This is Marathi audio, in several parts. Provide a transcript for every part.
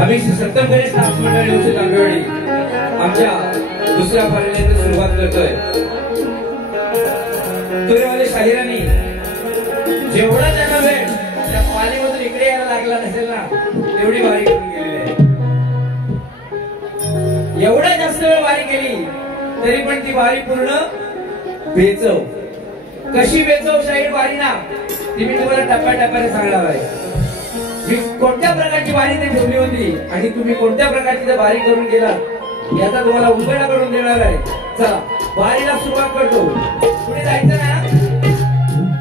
आम्ही सत्तर गणेश नाच मंडळ दिवशी तांबेवाडी आमच्या दुसऱ्या पारीला सुरुवात करतोय. तुरेवाले शाहिरांनी जेवढा त्यांना वेळ त्या पालीमधून इकडे यायला लागला नसेल ना तेवढी वारी करून गेलेली आहे. एवढा जास्त वेळ वारी केली तरी पण ती वारी पूर्ण बेचव. कशी बेचव शाहीर वारी ना ती मी तुम्हाला टप्प्याटप्प्याने सांगणार आहे. मी कोणत्या प्रकारची वारी ते ठेवली होती आणि तुम्ही कोणत्या प्रकारची वारी करून गेला याचा तुम्हाला उलगडा करून देणार आहे. चला वारीला सुरुवात करतो. पुढे जायचं ना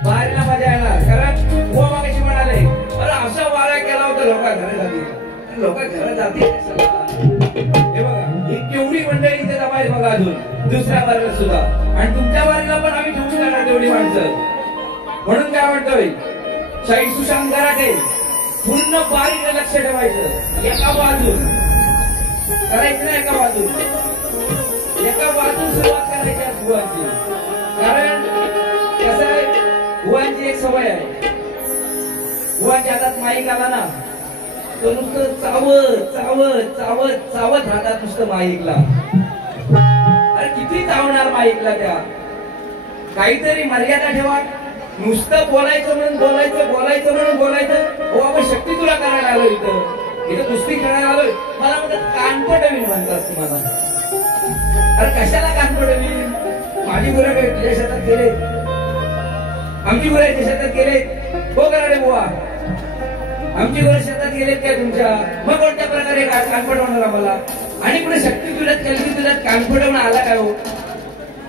वारीला मजा येणार. कारण हो मागाशी म्हणाले अरे असा वारा केला होता लोक घरात जातील लोक घरात जातील. हे बघा ही केवढी मंडळी इथे जमायला बघा अजून दुसऱ्या वारीला सुद्धा. आणि तुमच्या वारीला पण आम्ही ठेवून जाणार तेवढी माणसं. म्हणून काय म्हणतोय शाहीर सुशांत गराटे पूर्ण वारीला लक्ष ठेवायचं. एका बाजून करायचं ना एका बाजून सुरुवात करायची आहे भुवांची. कारण कसं आहे भुवांची एक सवय आहे. भुवांच्या हातात माईक आला ना तो नुसतं चावत चावत चावत चावत राहतात नुसतं माईकला. अरे किती चावणार माईकला त्या. काहीतरी मर्यादा ठेवा. नुसतं बोलायचं म्हणून बोलायचं बोलायचं म्हणून बोलायचं. हो आपण शक्ती तुला करायला आलो इथं कुस्ती खेळायला आलोय. मला म्हणतात कानपटवीन म्हणतात तुम्हाला. अरे कशाला कानपटवीन. माझी गुरं काय तुझ्या शेतात गेले आमची गुरं तुझ्या शेतात गेले हो कराडे बुवा आमची गुरं शेतात गेलेत काय तुमच्या. मग कोणत्या प्रकारे कानपटवणार आम्हाला. आणि पुढे शक्ती तुझ्यात कलगी तुझ्यात कानपटवून आला काय हो.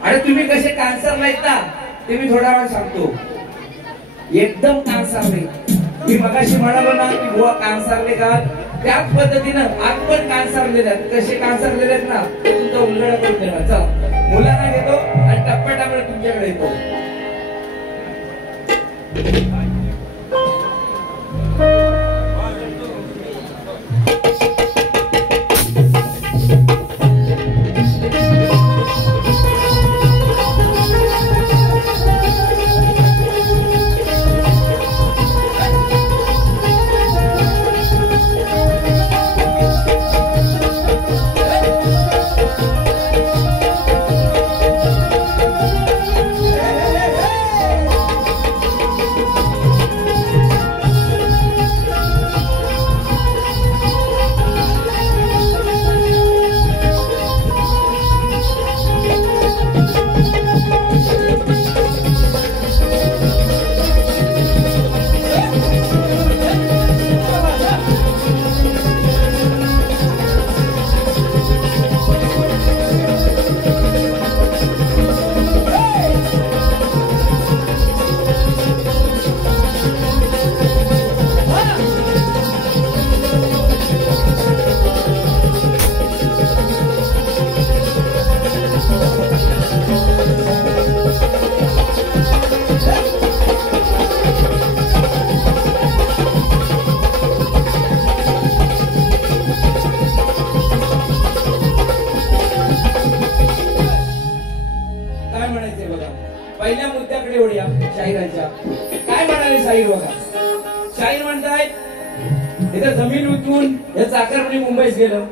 आणि तुम्ही कसे कानसर नाहीत ना ते मी थोडा वेळ सांगतो. एकदम कानसारले. मी मगाशी म्हणालो ना की बुवा कानसारले का त्याच पद्धतीनं आज पण कानसारलेले आहेत. कसे कानसारलेले आहेत ना ते तुमचा उलगडा करून देणार. चला मुलांना घेतो आणि टप्प्याटप्प्याने तुमच्याकडे येतो. पहिल्या मुद्द्याकडे वळूया शाहिरांच्या. काय म्हणाले शाहीर बघा. शाहीर म्हणतायत इथं जमीन उचलून हे चाकरपणी मुंबईत गेलं.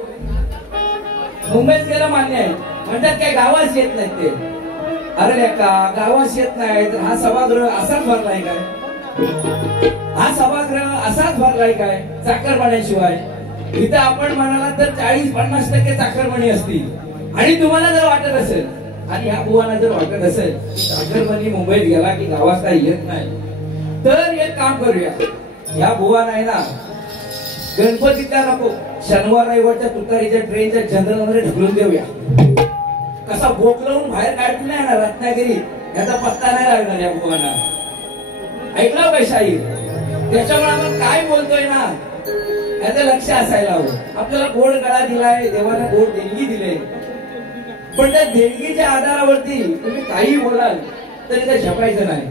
मुंबईत गेलं मान्य आहे. म्हणतात काय गावास येत नाहीत ते. अरे का गावास येत नाही तर हा सभागृह असाच भरलाय काय. हा सभागृह असाच भरलाय काय चाकरपण्याशिवाय. इथं आपण म्हणाला तर 40-50% चाकरपणी असतील. आणि तुम्हाला जर वाटत असेल आणि ह्या बुवांना जर वाटत असेल चाकरपणी मुंबईत गेला की गावात काही येत नाही तर एक काम करूया. ह्या बुवांना आहे ना गणपतीला नको शनिवार रविवारच्या तुतारीच्या ट्रेनच्या जनरल मध्ये ढकलून देऊया. कसा बोकलवून बाहेर काढतो नाही ना रत्नागिरी याचा पत्ता नाही लागणार या बुवांना. ऐकलं काय शाहीर. त्याच्यामुळे आपण काय बोलतोय ना याचं लक्ष असायला हवं. आपल्याला गोड गळा दिलाय देवाने गोड देणगी दिले. पण त्या देणगीच्या आधारावरती तुम्ही काही बोलाल तरी ते झपायचं नाही.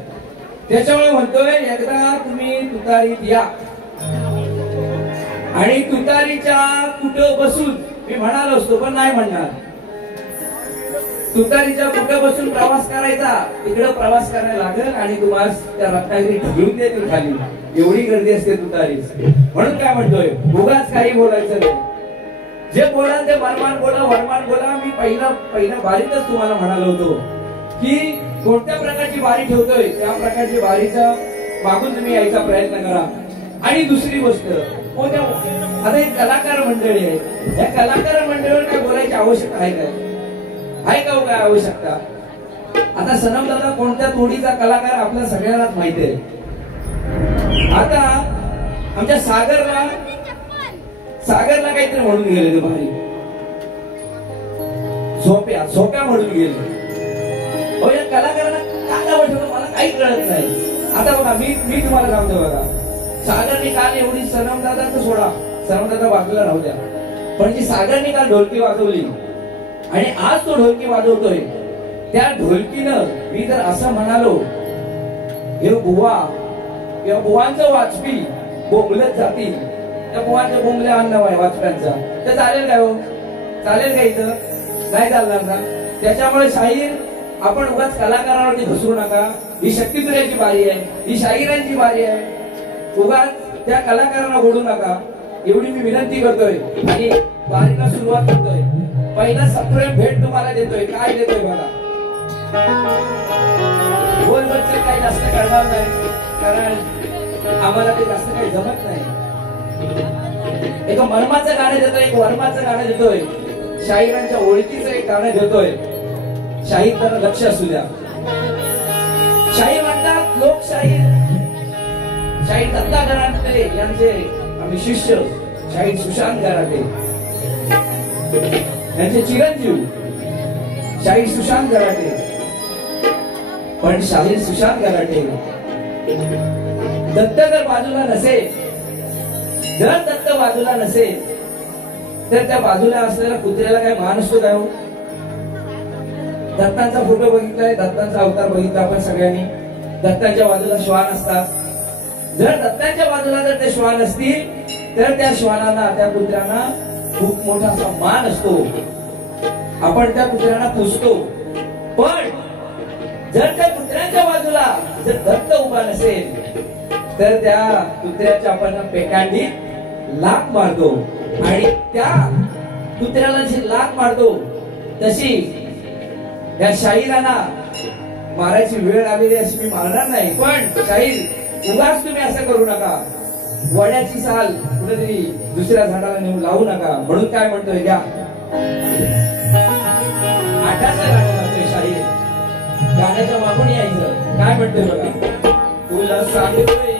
त्याच्यामुळे म्हणतोय एकदा तुम्ही तुतारीत या आणि तुतारीच्या कुठं बसून मी म्हणालो असतो पण नाही म्हणणार. तुतारीच्या कुठं बसून प्रवास करायचा तिकडे प्रवास करायला लागेल आणि तुम्हाला त्या रत्नागिरी ढकलून देतील खाली, एवढी गर्दी असते तुतारी. म्हणून काय म्हणतोय, उगाच काही बोलायचं नाही. जे बोलाल ते वरमान बोला, वरमान बोला. मी पहिला बारीतच तुम्हाला म्हणालो होतो की कोणत्या प्रकारची बारी ठेवतोय त्या प्रकारची बारीचा मागून तुम्ही यायचा प्रयत्न करा. आणि दुसरी गोष्ट, आता एक कलाकार मंडळी आहे, या कलाकार मंडळीवर काय बोलायची आवश्यकता आहे काय? आहे का काय आवश्यकता? आता सनमदादा कोणत्या तोडीचा कलाकार आपल्या सगळ्यांनाच माहिती आहे. आता आमच्या सागरला काहीतरी म्हणून गेले भारी, सोप्या म्हणून गेले. हो, या कलाकारांना काय आवडतं मला काही कळत नाही. आता बघा, मी तुम्हाला सांगतो बघा, सागरने काल एवढी सनमदादाचं सोडा, सनमदादा बाजूला राहू द्या, पण जी सागरने काल ढोलकी वाजवली आणि आज तो ढोलकी वाजवतोय, त्या ढोलकीनं मी जर असं म्हणालो हे बुवा किंवा बुवांचं वाजपी बोंबलत जातील, त्या बुवांच्या बोंबल्या अन्न वाजप्यांचा, तर चालेल काय? हो चालेल का? इथं नाही चालणार ना. त्याच्यामुळे शाहीर आपण उगाच कलाकारावरती घसरू नका. ही शक्तिप्रियाची बारी आहे, ही शाहिरांची बारी आहे. उगाच त्या कलाकारांना ओढू नका, एवढी मी विनंती करतोय. आणि बारीला सुरुवात करतोय. पहिला सप्रेम भेट तुम्हाला देतोय. काय देतोय बघा. बोल बच्चे काही जास्त करणार नाही, कारण आम्हाला ते जास्त काही जमत नाही. एक मर्माचं गाणं देतोय, एक वर्माचं गाणं देतोय, शाहिरांच्या ओळखीचं एक गाणं देतोय. शाहीर जरा लक्ष असू द्या. शाहीर म्हणतात लोकशाहीर. शाहीर दत्ता गराटे यांचे आम्ही शिष्य शाहीर सुशांत गराटे यांचे चिरंजीव शाहीर सुशांत गराटे. पण शाहीर सुशांत गराटे दत्त जर बाजूला नसेल, जर दत्त बाजूला नसेल तर त्या बाजूला असलेल्या कुत्र्याला काय मान असतो काय? दत्तांचा फोटो बघितलाय, दत्तांचा अवतार बघितला आपण सगळ्यांनी. दत्तांच्या बाजूला श्वान असतात. जर दत्तांच्या बाजूला जर ते श्वान असतील तर त्या श्वानांना, त्या कुत्र्यांना खूप मोठा असा मान असतो. आपण त्या कुत्र्यांना पुजतो. पण जर त्या कुत्र्यांच्या बाजूला जर दत्त उभा नसेल तर त्या कुत्र्याच्या आपण पेकांडी लाथ मारतो. आणि त्या कुत्र्याला जी लाथ मारतो तशी या शाहिरांना मारायची वेळ आलेली अशी मी मारणार नाही. पण शाहीर उगाच तुम्ही असं करू नका. वड्याची साल कुठेतरी दुसऱ्या झाडाला नेऊन लावू नका. म्हणून काय म्हणतोय, घ्या आठाचं गाणं म्हणतोय शाहीर. गाण्याच्या मागून यायचं. काय म्हणतोय बघा. तुला सांगतोय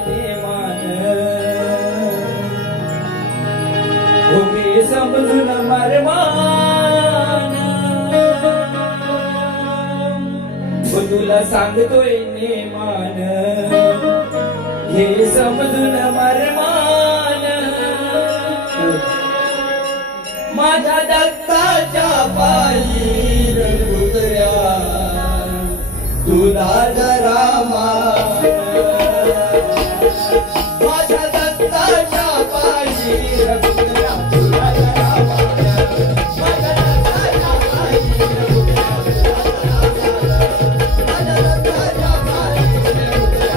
मी समजून मरमान, तुला सांगतोय नेमान, हे समजून मरमान. माझ्या दत्ताच्या पायी कुत्र्या तुला जरा मान. माझ्या दत्ताच्या पायी कुत्र्या तुला जरा मान. माझ्या दत्ताच्या पायी कुत्र्या माझ्या दत्ताच्या पायी कुत्र्या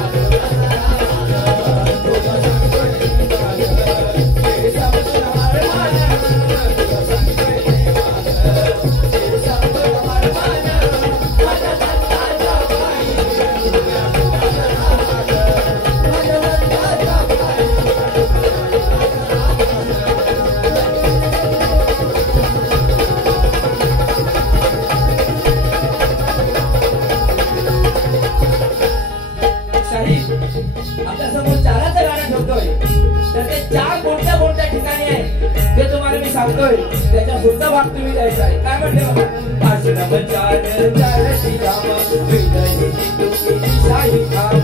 सांगतोय त्याच्या सुद्धा भाग तुम्ही द्यायचा आहे. काय म्हणते बघा. आश्रम चार चार श्रीराम शाही धाम,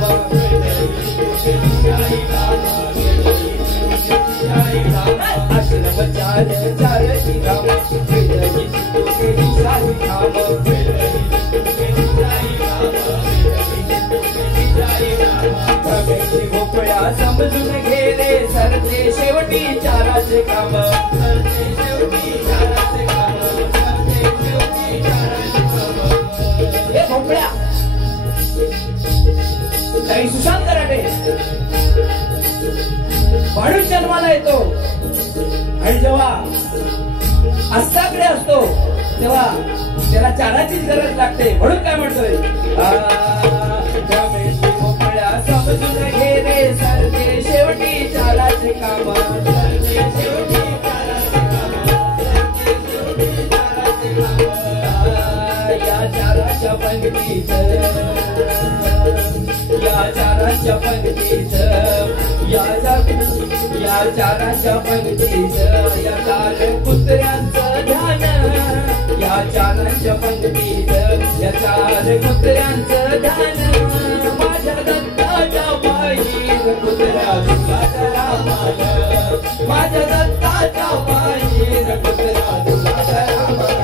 आश्रम चार चार श्रीराम शाही धाम. भोपळ्या समजून गेले सरते शेवटी चाराचे काम. सरते शेवटी चाराचे काम. सरते शेवटी चाराचे काम. माणूस जन्माला येतो आणि जेव्हा अस्ताकडे असतो तेव्हा त्याला चाराचीच गरज लागते. म्हणून काय म्हणतोय, समजून घे रे सारखे शेवटी चाराचे काम, या चाराच्या पंक्तीत, या चाराच्या पंक्तीत, या चाराच्या पंक्तीत, या चार कुत्र्यांचं ध्यान, या चाराच्या पंक्तीत, या चार कुत्र्यांचं ध्यान, माझ्या दत्ताच्या पायी कुत्र्या तुला रामाल, माझ्या दत्ताच्या पायी कुत्र्या तुला रामाल,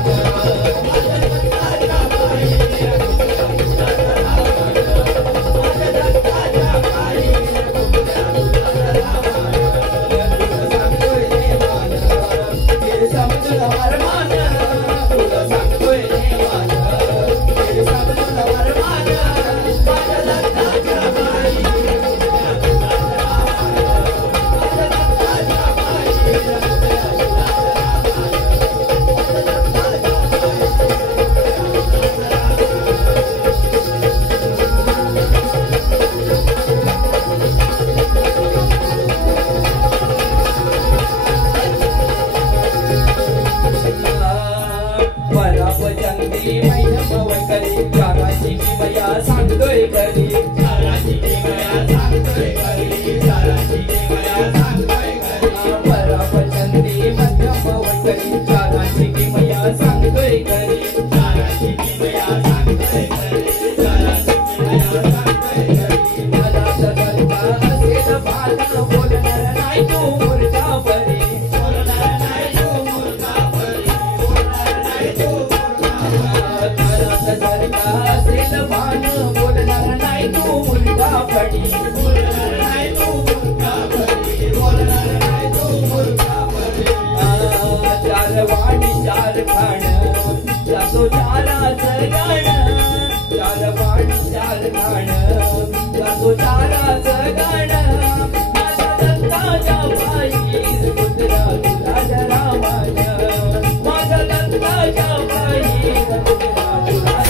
सांगतोय कधी चाराची किमया सांगतोय कधी चाराची किमया सांगतोय कधी परापचंदी मध्यम वैकरी चाराची किमया सांगतोय कधी चाराची किमया सांगतोय कधी चाराची किमया सांगतोय कधी मला सगळा असेल भाला बोलणार नाही तू मुर्गा परी बोलणार नाही तू मुर्गा परी बोलणार नाही तू मुर्गा सगळा असेल भाला बोलणार नाही तू मुर्गा पडी बोलणार नाही तू मुर्गा पडी बोलणार नाही तू मुर्गा पडी चार वाणी चार खाण जातो चाराचं गाणं चार वाणी चार खाण जातो चाराचं गाणं माझ्या दत्ताच्या पायी कुत्रा तुला रामाय माझ्या दत्ताच्या पायी कुत्रा तुला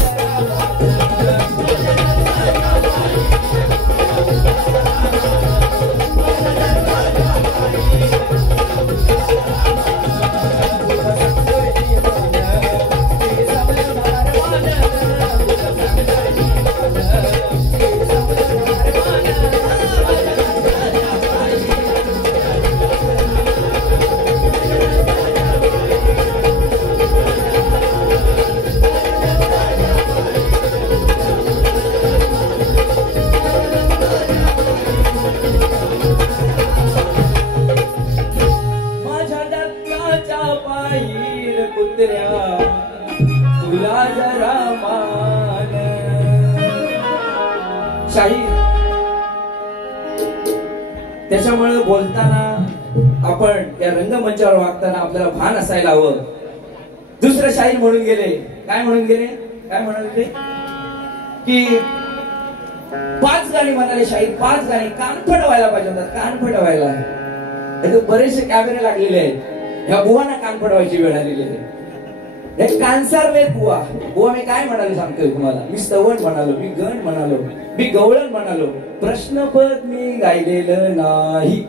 शाहीर. त्याच्यामुळे बोलताना आपण या रंगमंचावर वागताना आपल्याला भान असायला हवं. दुसरं शाहीर म्हणून गेले, काय म्हणून गेले, काय म्हणाले की 5 गाणी म्हणाले शाहीर, 5 गाणी कानफड व्हायला पाहिजे होतात, कानफड व्हायला. बरेचसे कॅमेरे लागलेले आहेत, ह्या बुवांना कानफड व्हायची वेळ आलेली आहे. कानसारले बुवा, बुवा मी काय म्हणालो सांगतोय तुम्हाला. मी स्तवन म्हणालो, मी गण म्हणालो, मी गवळण म्हणालो, प्रश्नपद मी गायलेलं नाही.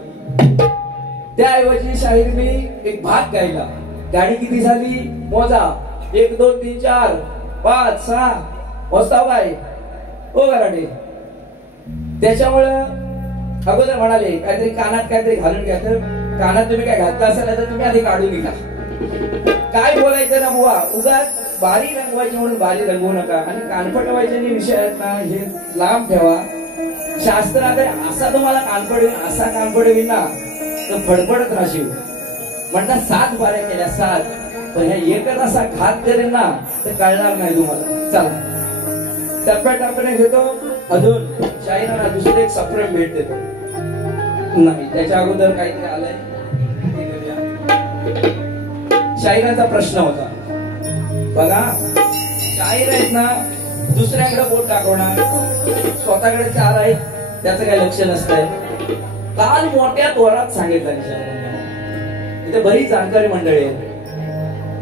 त्याऐवजी शाहीर मी एक भाग गायला. गाणी किती झाली मोजा, 1 2 3 4 5 6 मोजता बाय ओ गराडे. त्याच्यामुळं अगोदर म्हणाले काहीतरी कानात काहीतरी घालून घ्या. तर कानात तुम्ही काय घातलं असेल तर तुम्ही आधी काढून घ्या. काय बोलायचं ना बुवा, उगाच बारी रंगवायची म्हणून बारी रंगवू नका. आणि कानफड व्हायचे विषय आहेत ना हे लांब ठेवा. शास्त्राकडे असा तुम्हाला कानफड येईल, असा कानफड येईल ना तर फडफडत राहशील. म्हणतात 7 बाऱ्या केल्या 7, पण ह्या एकच असा घात करेल ना तर कळणार नाही तुम्हाला. चला टप्प्याटप्प्याने घेतो. अजून शाहिरांना दुसरे एक सप्रेम भेट देतो. नाही त्याच्या अगोदर काहीतरी आलंय. शाहिरांचा प्रश्न होता बघा. शाहीर आहेत ना दुसऱ्याकडे बोट दाखवणार, स्वतःकडे 4 आहेत त्याचं काही लक्ष नसतंय. काल मोठ्या तोरात सांगितलं शाहिरांनी. इथे बरीच जाणकारी मंडळी आहे.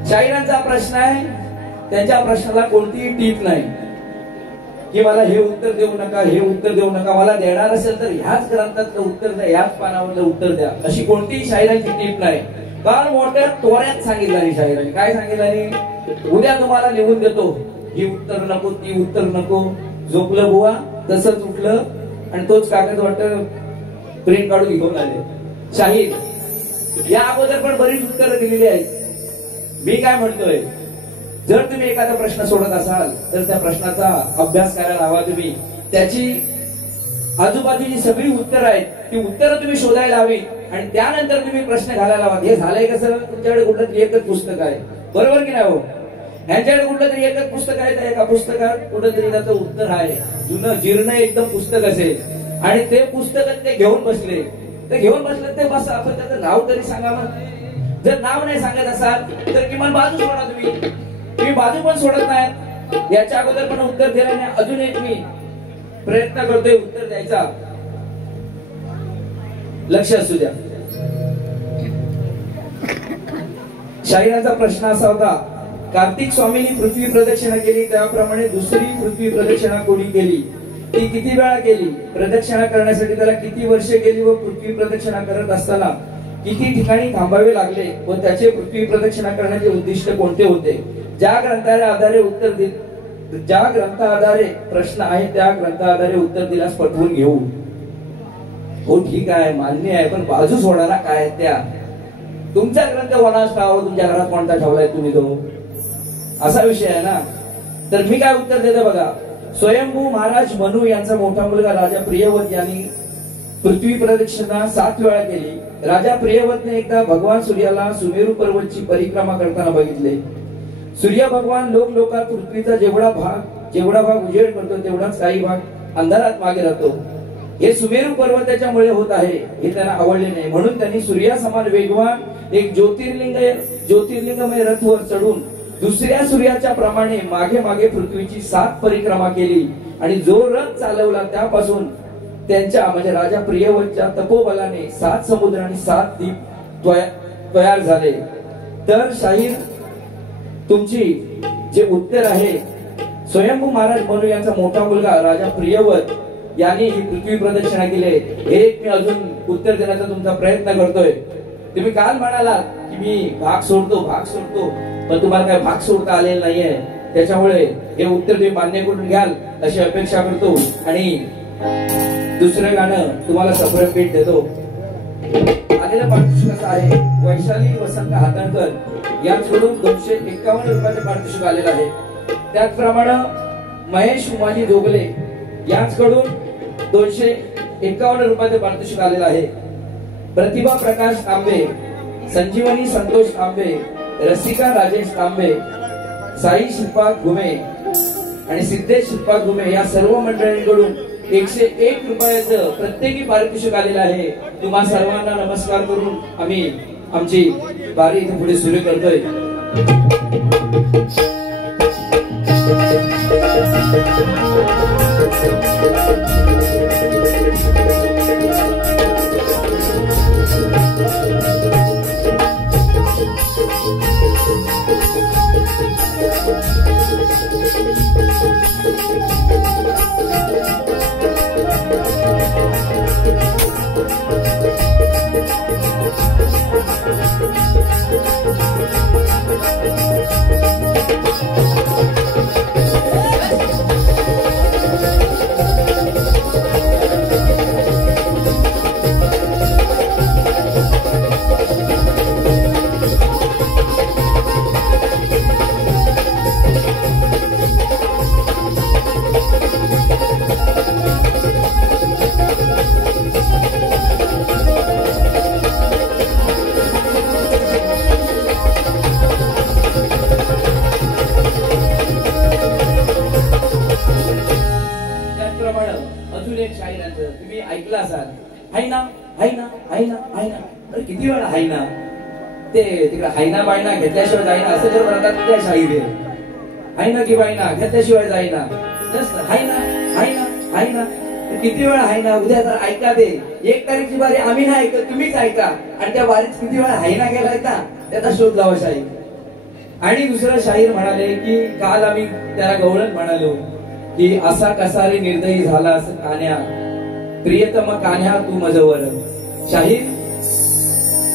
शाहिरांचा प्रश्न आहे, त्यांच्या प्रश्नाला कोणतीही टीप नाही की मला हे उत्तर देऊ नका, हे उत्तर देऊ नका. मला देणार असेल तर ह्याच ग्रंथातलं उत्तर द्या, ह्याच पानावरलं उत्तर द्या, अशी कोणतीही शाहिरांची टीप नाही. काल मोठ्या तोऱ्यात सांगितलं नाही शाहिरांनी. काय सांगितलं? उद्या तुम्हाला लिहून देतो, ही उत्तर नको, ती उत्तर नको. झोपलं बुवा, तसंच उठलं आणि तोच कागद वाटत प्रिंट काढून घेऊन आले. शाहीर या अगोदर पण बरीच उत्तरं दिलेली आहेत. मी काय म्हणतोय, जर तुम्ही एखादा प्रश्न सोडत असाल तर त्या प्रश्नाचा अभ्यास करायला हवा. तुम्ही त्याची आजूबाजूची सगळी उत्तरं आहेत, ती उत्तरं तुम्ही शोधायला हवी आणि त्यानंतर तुम्ही प्रश्न घालायला हवा. हे झालंय कसं? तुमच्याकडे कुठलं तरी एकच पुस्तक आहे, बरोबर की नाही हो? यांच्याकडे कुठलं तरी एकच पुस्तक आहे, त्या एका पुस्तकात कुठंतरी त्याचं उत्तर आहे. जुनं जीर्ण एकदम पुस्तक असेल आणि ते पुस्तक ते घेऊन बसले, ते बसा, आपण त्याचं नाव तरी सांगा. मग जर नाव नाही सांगत असाल तर किमान बाजू सोडा. तुम्ही बाजू पण सोडत नाही. याच्या अगोदर पण उत्तर दिलं नाही, अजून एक मी प्रयत्न करतोय उत्तर द्यायचा. लक्ष असू द्या. शाहिरांचा प्रश्न असा होता, कार्तिक स्वामींनी पृथ्वी प्रदक्षिणा केली, त्याप्रमाणे दुसरी पृथ्वी प्रदक्षिणा कोणी केली? ती किती वेळा केली? प्रदक्षिणा करण्यासाठी त्याला किती वर्षे गेली व पृथ्वी प्रदक्षिणा करत असताना किती ठिकाणी थांबावे लागले व त्याचे पृथ्वी प्रदक्षिणा करण्याचे उद्दिष्ट कोणते होते? ज्या ग्रंथाआधारे प्रश्न आहे त्या ग्रंथाआधारे उत्तर दिल्यास पटवून घेऊ. हो ठीक आहे, मान्य आहे, पण बाजू सोडायला काय त्या? तुमचा ग्रंथ कोणाच ठाव, तुमच्या घरात कोणता ठेवलाय तुम्ही तो, असा विषय आहे ना. तर मी काय उत्तर देतो बघा. स्वयंभू महाराज मनू यांचा मोठा मुलगा राजा प्रियव्रत यांनी पृथ्वी प्रदक्षिणा 7 वेळा केली. राजा प्रियव्रतने एकदा भगवान सूर्याला सुमेरू पर्वतची परिक्रमा करताना बघितले. सूर्य भगवान लोकात पृथ्वीचा जेवढा भाग उजेड करतो तेवढाच काही भाग अंधारात मागे राहतो. हे सुमेरू पर्वताच्यामुळे होत आहे हे त्यांना आवडले नाही. म्हणून त्यांनी सूर्यासमान वेगवान एक ज्योतिर्लिंगमय रथवर चढून दुसऱ्या सूर्याच्या प्रमाणे मागे मागे पृथ्वीची 7 परिक्रमा केली आणि जो रथ चालवला त्यापासून त्यांच्या म्हणजे राजा प्रियव्रतच्या तपोबलाने 7 समुद्र आणि 7 द्वीप तयार झाले. तर शाहीर तुमची जे उत्तर आहे, स्वयंभू महाराज मनू यांचा मोठा मुलगा राजा प्रियव्रत यांनी ही पृथ्वी प्रदक्षिणा केली, हे मी अजून उत्तर देण्याचा तुमचा प्रयत्न करतोय. तुम्ही काल म्हणाला की मी भाग सोडतो, पण तुम्हाला काय भाग सोडता आलेला नाहीये. त्याच्यामुळे हे उत्तर तुम्ही मान्य करून घ्याल अशी अपेक्षा करतो आणि दुसरं गाणं तुम्हाला सफरत भेट देतो. आलेलं पारितोषिक असं आहे, वैशाली वसंत हातणकर यांच्याकडून 251 रुपयाचं पारितोषिक आलेलं आहे. त्याचप्रमाणे महेश उमाजी जोगले यांच्याकडून 251 रुपयाचं पारितोषिक आलेलं आहे. प्रतिभा प्रकाश तांबे, संजीवनी संतोष तांबे, रसिका राजेश तांबे, साई श्रीपाद घुमे आणि सिद्धेश श्रीपाद घुमे या सर्व मंडळींकडून 101 रुपयाचं प्रत्येकी पारितोषिक आलेलं आहे. तुम्हा सर्वांना नमस्कार करून आम्ही आमची बारी इथे पुढे सुरू करतोय. तुम्ही ऐकलं असाल, हायना हायना हायना हायना. अरे किती वेळा हायना, ते तिकडे हायना बायना घेतल्याशिवाय जाईना असं जर म्हणतात त्या शाहीर हायना की बायना घेतल्याशिवाय जाईना. हायना हायना हायना किती वेळ आहे ना, उद्या तर ऐका दे. 1 तारीखची बारी आम्ही नाही ऐकत, तुम्हीच ऐका. आणि त्या बारीत किती वेळा आहे ना गेलाय ना, त्याचा शोध लावा शाहीर. आणि दुसरं शाहीर म्हणाले की काल आम्ही त्याला गवळण म्हणालो की असा कसा रे निर्दयी झाला असं कान्या, प्रियतम कान्या तू मजवर. शाहीर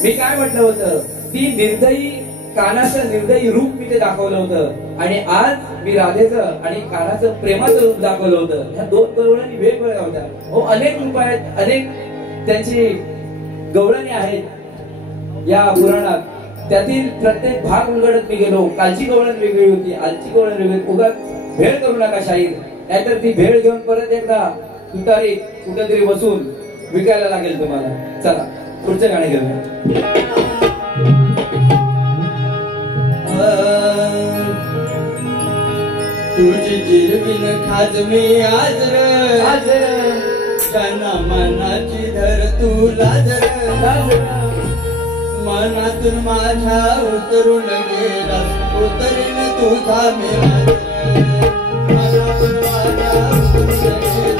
मी काय म्हटलं होतं, ती निर्दयी कानाचं निर्दयी रूप मी ते दाखवलं होतं. आणि आज मी राधेचं आणि कानाचं प्रेमाचं रूप दाखवलं होतं. ह्या 2 गवळणी वेगवेगळ्या होत्या. हो, अनेक रूप आहेत, अनेक त्यांची गवळणी आहेत या पुराणात. त्यातील प्रत्येक भाग उलगडत मी गेलो. कालची गवळण वेगळी होती, आजची गवळण वेगळी. उगाच भेळ करू नका शाहीर, नाहीतर ती भेळ घेऊन परत एकदा तुतारी कुठेतरी बसून विकायला लागेल तुम्हाला. चला पुढचं गाणं घेऊया. तुझी जिरविन खाज मी आज त्यांना मनाची धर तू लाजर. मनातून माझ्या उतरून गेला, उतरीन तुझा मी मनातून माझ्या उतरून गेला, उतरीन तुझा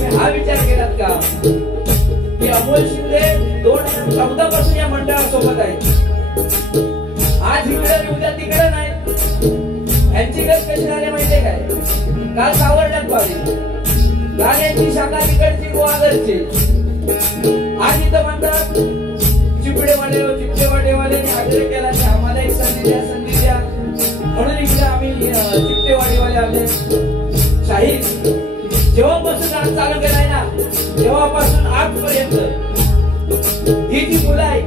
मी हा विचार केलात का की अमोल शिंदे 2014 पासून या मंडळासोबत आहे. आज इकडे उद्या तिकडे नाही. यांची गत कशी झाली माहितीये काय, काल सावर्ड्यात पाहिली, काल यांची शाखा तिकडची गोवागरची. आज इथं म्हणतात चिपडेवाडेवाल्यांनी आग्रह केला की आम्हाला एक संधी द्या, म्हणून इकडे आम्ही चिपडेवाडीवाले आले. शाहीर जेव्हापासून आज चालू केलाय ना, तेव्हापासून आजपर्यंत ही जी मुलं आहे,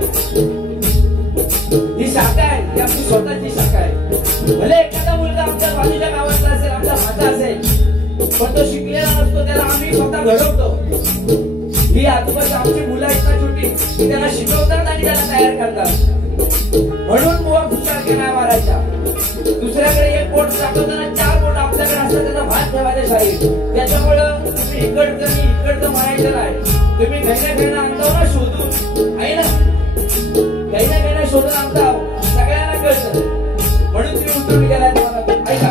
ही शाखा आहे, ही आपली स्वतःची शाखा आहे. भले एखादा मुलगा आमच्या बाजूच्या गावातला असेल, आमचा भाचा असेल, पण तो शिकलेला नसतो, त्याला आम्ही स्वतः घडवतो. ही आजूबाजू आमची मुलं आहेत ना छोटी, त्याला शिकवतात आणि त्याला तयार करतात. म्हणून मुवा खुशाल नाही मारायचा. दुसऱ्याकडे एक बोट दाखवताना 4 बोट आपल्याकडे असतात, त्याचा भात ठेवायचा शाहीर. त्याच्यामुळं तुम्ही इकडचं मी इकडचं म्हणायचं नाही. तुम्ही घायना आणता ना शोधून, आहे ना, घायना शोधून आणता, सगळ्यांना कळतं. म्हणून तुम्ही उतरून गेलाय. तुम्हाला ऐका,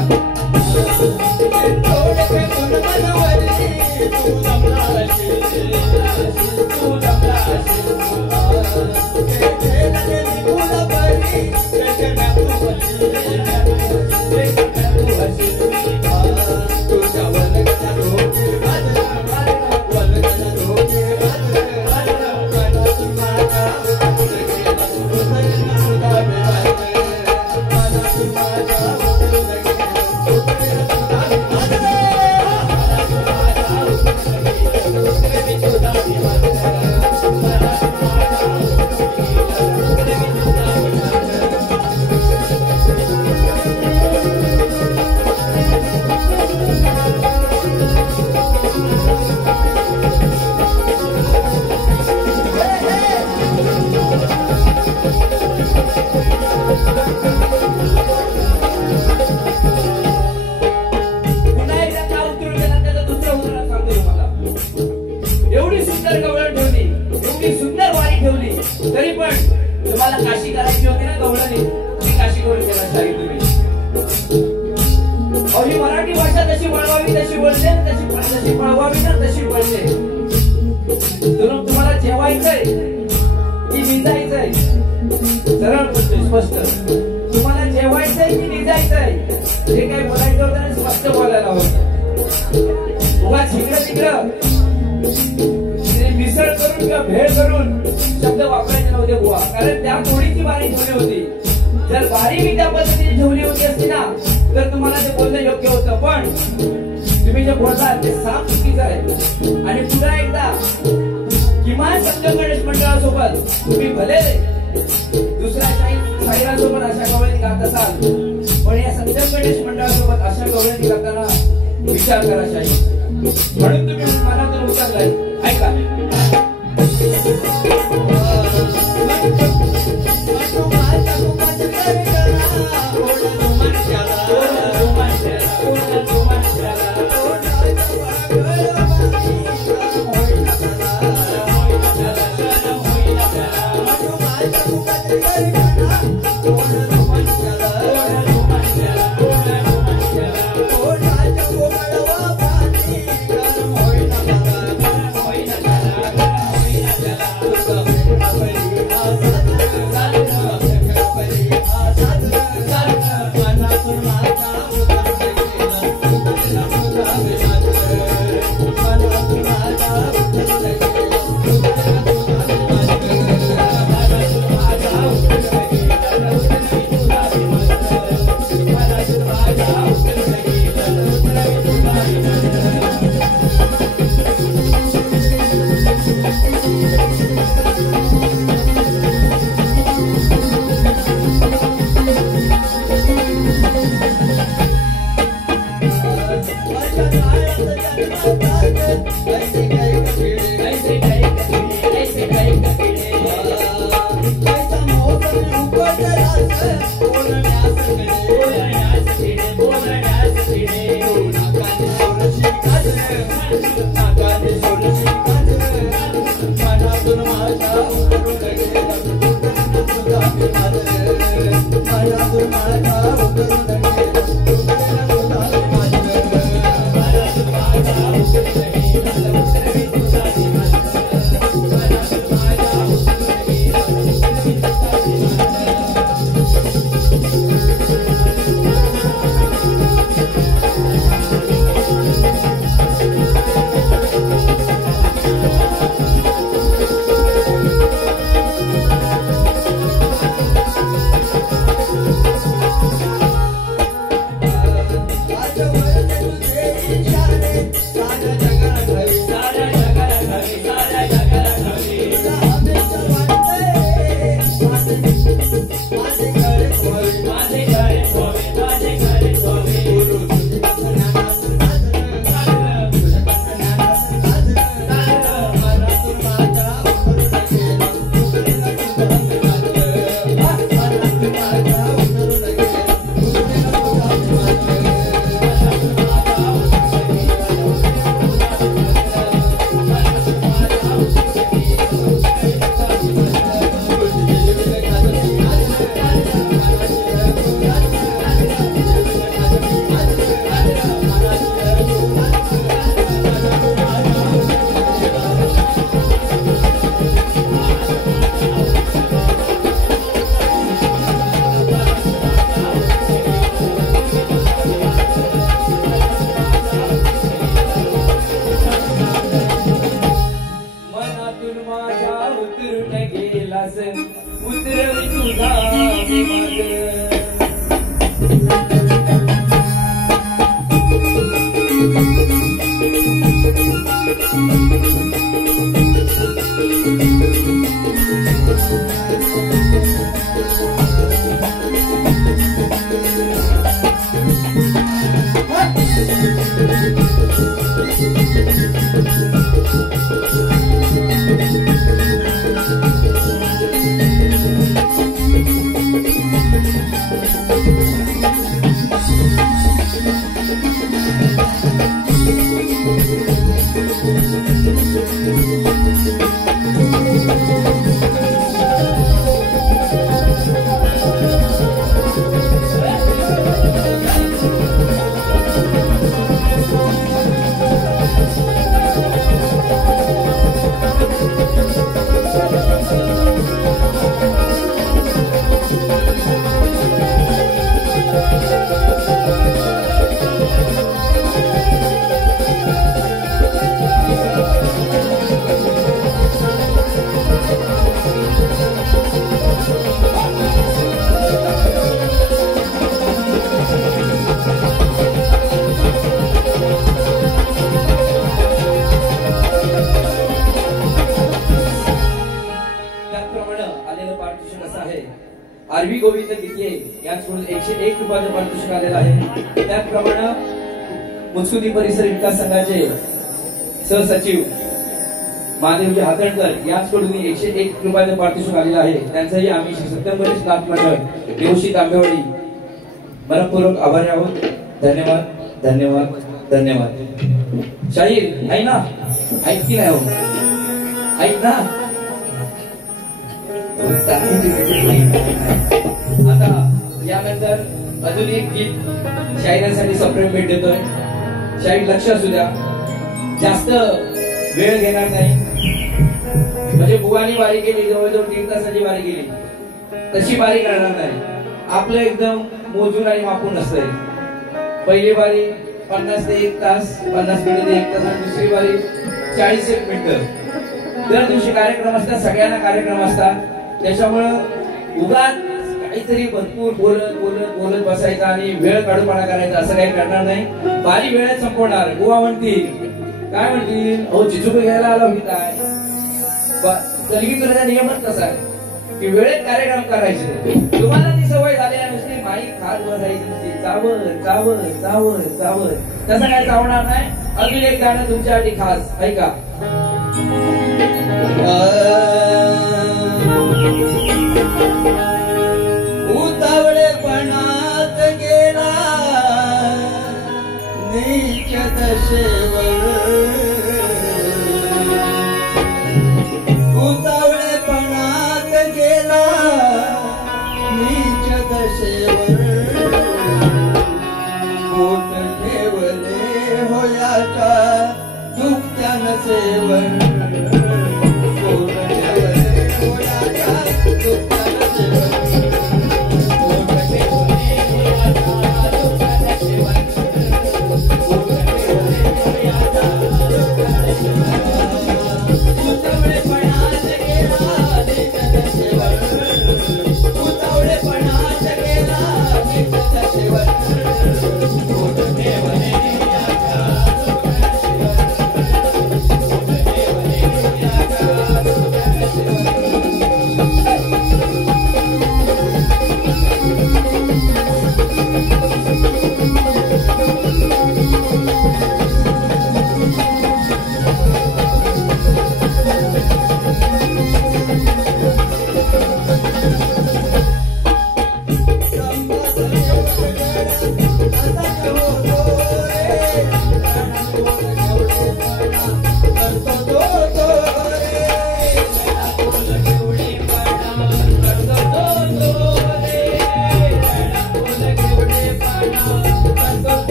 तरी पण तुम्हाला काशी करायची होती ना गवळणी, ती काशी करून केला शाहीर तुम्ही. ही मराठी भाषा तशी वळवावी तशी वळते, तशी पळवावी ना तशी वळते. तुम्हाला जेवायचंय की विजायचंय, सरळ बोलतोय, स्पष्ट. जे काही बोलायचं होतं ना स्पष्ट बोलायला होतं. उगाच इकडं तिकडं मिसळ करून किंवा भेळ करून शब्द वापरायचे नव्हते बुवा. कारण त्या गोळीची बारी ठेवली होती. जर बारी मी त्या पद्धतीने ठेवली होती असती ना तर तुम्हाला ते बोलणं योग्य होतं. पण तुम्ही जे बोललात ते साफ चुकीचं आहे. आणि पुन्हा एकदा किमान संगम गणेश मंडळासोबत तुम्ही भले दुसऱ्या शाहिरांसोबत अशा गवळणी गात असाल, पण या संगम गणेश मंडळासोबत अशा गवळणी गाताना विचार करा शाहीर. म्हणून तुम्ही मनातून उचललाय. ऐका आरवी गोविंद गीते याचकडून 101 रुपयाचं पारितोषिक आलेलं आहे. त्याचप्रमाणे मुत्सुदी परिसर विकास संघाचे सहसचिव महादेवजी हातणकर याचकडून 101 रुपयाचं पारितोषिक आलेलं आहे. त्यांचंही आम्ही श्री सत्यंबरीश नाथ मंडळ देवशी तांबेवाडी मनपूर्वक आभारी आहोत. धन्यवाद धन्यवाद धन्यवाद. शाहीर आहे ना, ऐक की नाही हो, ऐक ना. आता यानंतर अजून एक गीत शाहिरांसाठी सप्रेम भेट देतोय. शाहीर लक्ष असू द्या, जास्त वेळ घेणार नाही. म्हणजे बुवानी वारी केली, जवळजवळ 3 तासाची वारी केली, तशी वारी करणार नाही. आपलं एकदम मोजून आणि मापून असतंय. पहिली वारी 50 ते 1 तास, 50 मिनिटं ते 1 तास, दुसरी वारी 40 मिनिटं. दर दिवशी कार्यक्रम असतात, सगळ्यांना कार्यक्रम असतात. त्याच्यामुळं उगाच काहीतरी भरपूर बोलत बोलत बोलत बसायचं आणि वेळ काढूपणा करायचा असं काही करणार नाही. बारी वेळेत संपवणार. बुवा म्हणतील, काय म्हणतील, अहो चिचुक घ्यायला आला की काय. कलगीकरचा नियमच कसा आहे की वेळेत कार्यक्रम करायचे. तुम्हाला ती सवय झालेली नुसती माईक खात बसायची, नुसती चावत चावत चावत चावत. तसं काय चावणार नाही. अजून एक गाणं तुमच्यासाठी खास, ऐका. उतावळेपणात गेला नीच दशेवर, उतावळेपणात गेला नीच दशेवर. पोट ठेवले होयाच्या दुखत्या नसेवर, पोट ठेवले होयाच्या दुखत्या नसेवर. Thank you.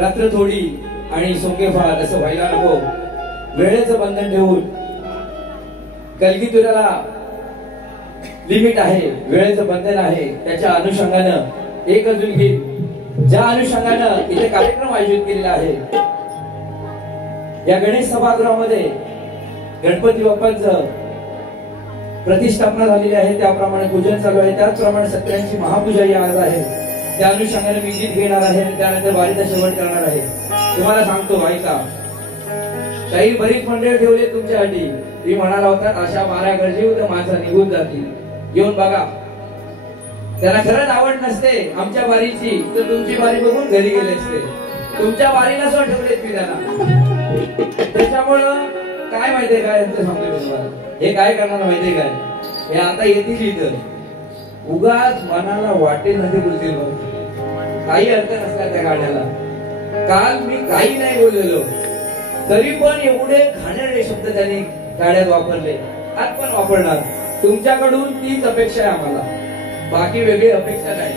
रात्र थोडी आणि सोंगे फार असं व्हायला नको. वेळेचं बंधन ठेवून कलगीतुऱ्याला लिमिट आहे, वेळेचं बंधन आहे. त्याच्या अनुषंगानं एक अजून गीत ज्या अनुषंगानं इथे कार्यक्रम आयोजित केलेला आहे. या गणेश सभागृहामध्ये गणपती बाप्पांचं प्रतिष्ठापना झालेली आहे, त्याप्रमाणे पूजन चालू आहे. त्याचप्रमाणे सत्यांची महापूजाही आज आहे. त्या अनुषंगाने मी गीत घेणार आहे आणि त्यानंतर वारीचा शेवट करणार आहे. तुम्हाला सांगतो ऐका, काही बरीच मंडळ ठेवले तुमच्यासाठी. ती म्हणाला होता अशा वाऱ्या गरजेव तर माणसं निघून जातील. येऊन बघा, त्यांना खरंच आवड नसते आमच्या वारीची तर तुमची वारी बघून घरी गेले असते. तुमच्या वारीला सो ठेवलेत मी त्यांना. त्याच्यामुळं काय माहितीये काय यांचं सांगतोय तुम्हाला, हे काय करणार माहितीये काय, हे आता येतील इथं उगाच मनाला वाटेल नदी बोलतील बघ. काही अर्थ नसला त्या गाण्याला. काल मी काही नाही बोललेलो तरी पण एवढे घाणेरडे शब्द त्यांनी गाण्यात वापरले. आज पण वापरणार. तुमच्याकडून तीच अपेक्षा आहे आम्हाला, बाकी वेगळी अपेक्षा नाही.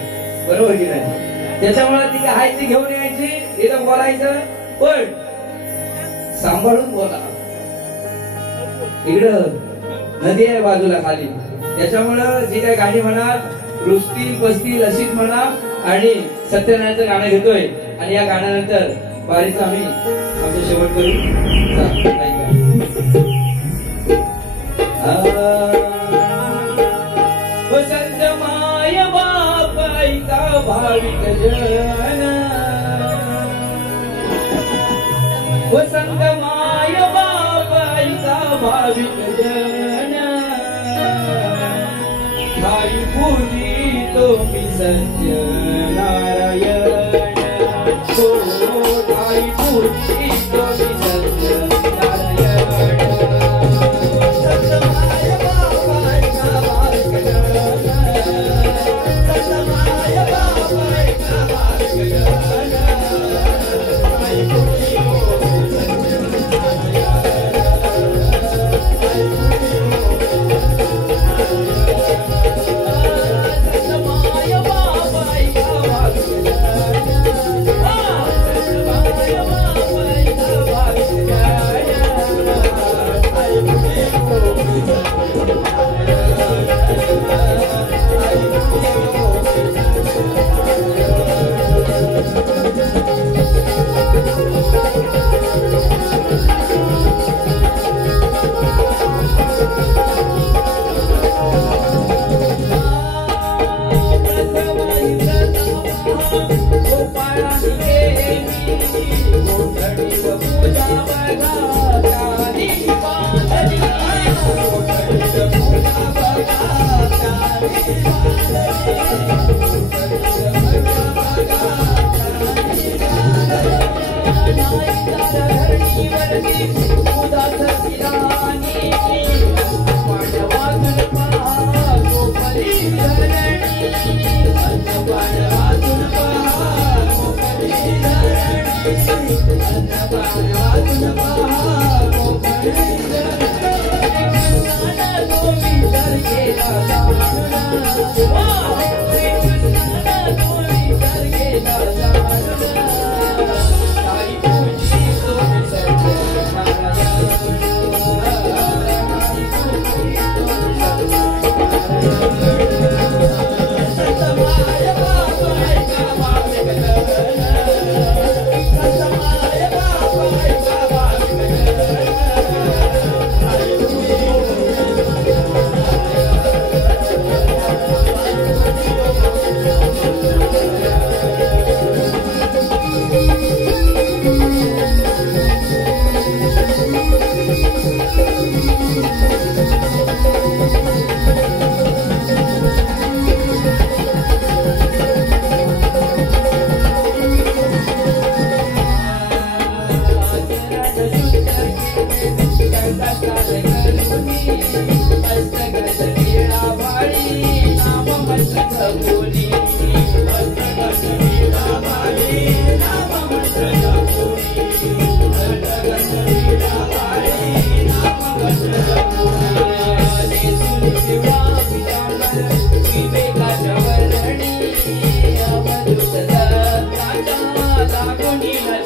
बरोबर की नाही? त्याच्यामुळे ती आहे ती घेऊन यायची, इथं बोलायचं पण सांभाळून बोला. इकडं नदी आहे बाजूला खाली, त्याच्यामुळं जी काही गाणी म्हणा रुसतील पसतील अशीच म्हणा. आणि सत्यनारायणचं गाणं घेतोय आणि या गाण्यानंतर वारीचा आम्ही आमचं शेवट करू. वसंत माय बापाईचा भाविक जन, वसंत माय बापाईचा भाविक जन, ठाई पूजी तो मी सत्य नारायण. ठाई पूजी तो मी सत्य नारायण. सतमाय बापाईचा भाविक जन, सतमाय बापाईचा भाविक जन, ठाई पूजी तो मी सत्य लागून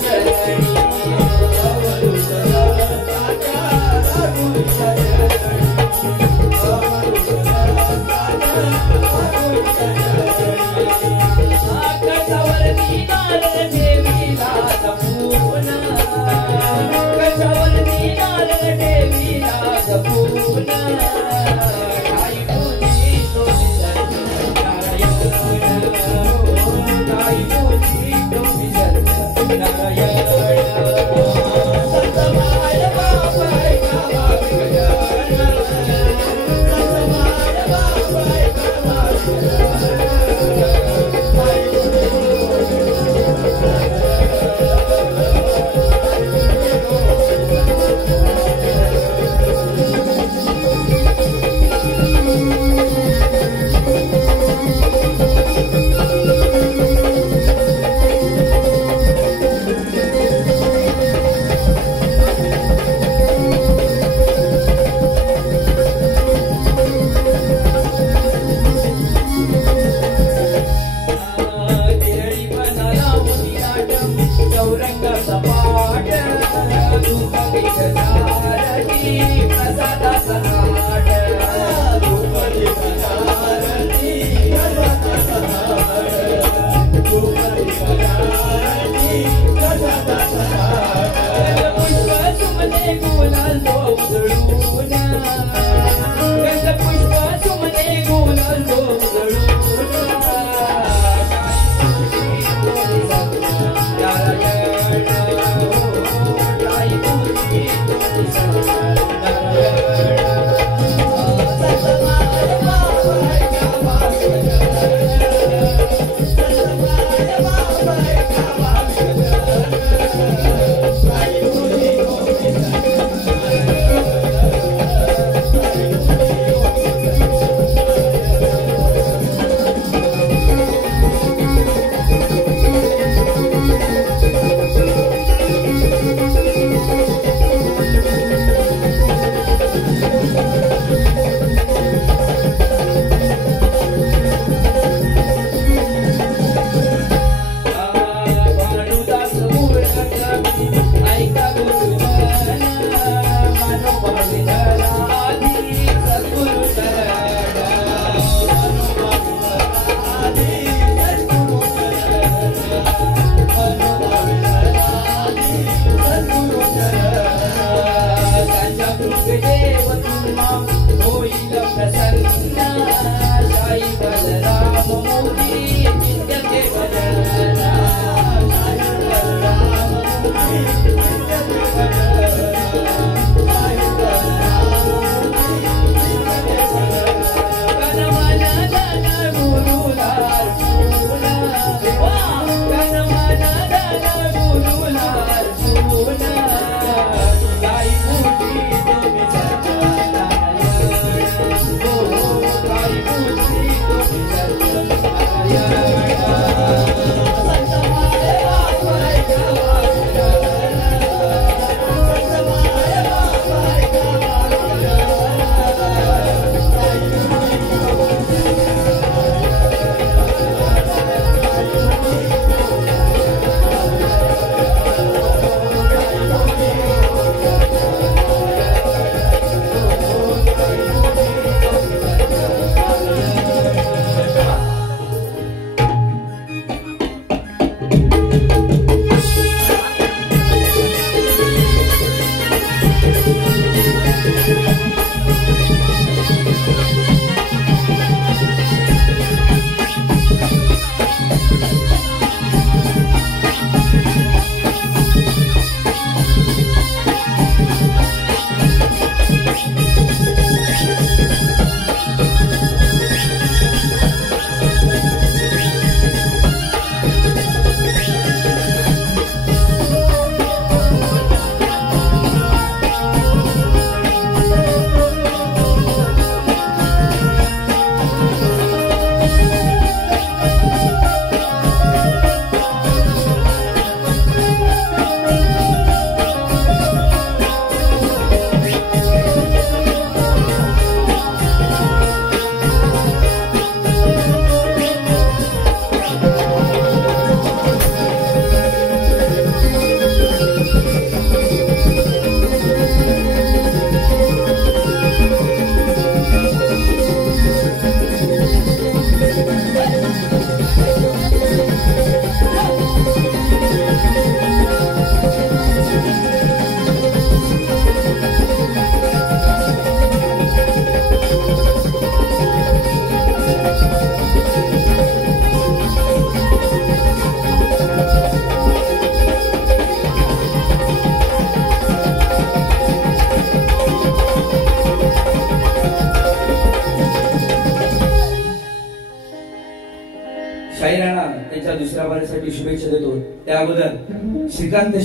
शाहीर राणा त्यांच्या दुसऱ्या वारीसाठी शुभेच्छा देतो. त्या अगोदर श्रीकांत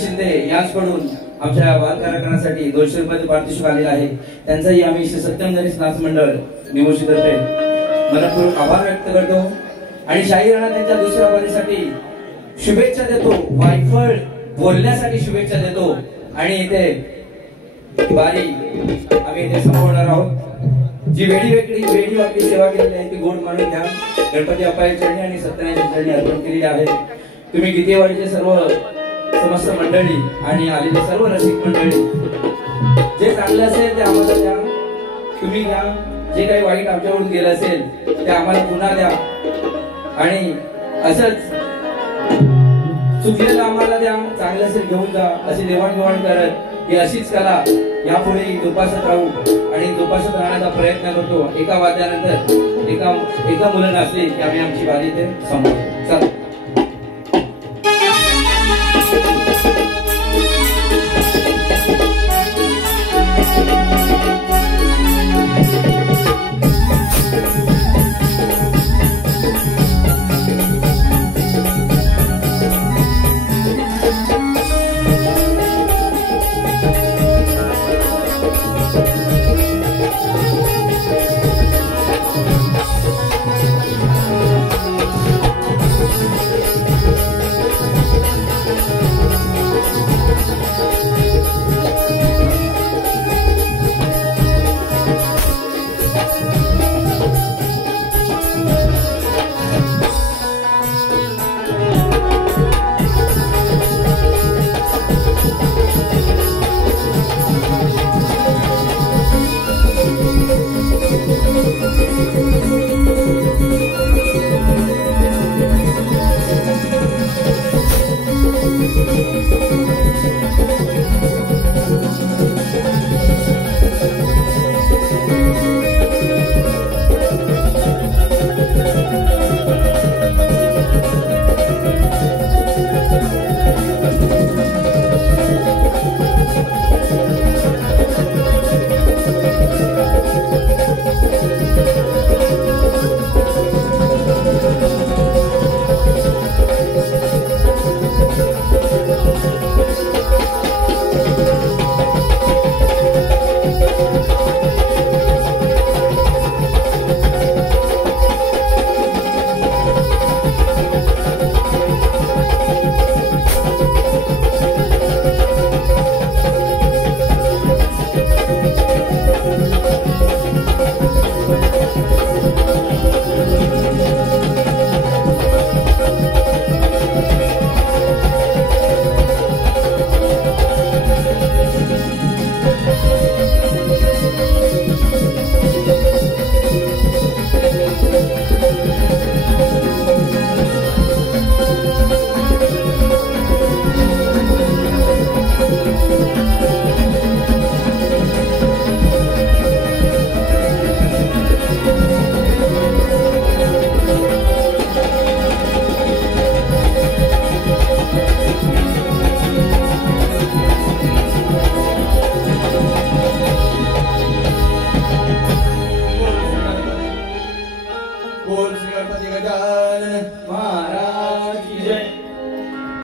शिंदे यांच्याकडून आमच्या बाल कार्यक्रमासाठी 200 रुपयाचे पारितोषिक आलेले आहे. त्यांचाही आम्ही श्री सत्यम गणेश नाच मंडळ निमोशीतर्फे मनपूर्वक आभार व्यक्त करतो. आणि शाहीर राणा त्यांच्या दुसऱ्या वारीसाठी शुभेच्छा देतो, वायफळ बोलण्यासाठी शुभेच्छा देतो. आणि इथे वारी आम्ही इथे संपवणार आहोत. जी वेडी वाकडी सेवा केलेली आहे ती गोड मानून घ्या. गणपती अप्पाच्या चरणी आणि सत्यनारायणच्या चरणी अर्पण केलेली आहे. तुम्ही गीतेवाडीचे सर्व समस्त मंडळी आणि आलेले सर्व रसिक मंडळी, जे चांगलं असेल ते आम्हाला द्या, तुम्ही घ्या. जे काही वाईट आमच्याकडून गेलं असेल ते आम्हाला पुन्हा द्या. आणि असंच चुकलेलं आम्हाला द्या, चांगलं असेल घेऊन जा. अशी देवाणघेवाण करत ही अशीच कला यापुढे जोपासत राहू आणि जोपासत राहण्याचा प्रयत्न करतो. एका वाद्यानंतर एका मुलं असले की आम्ही आमची वारी ते संपवतो. चला. बोल श्री गणपती गजानन महाराज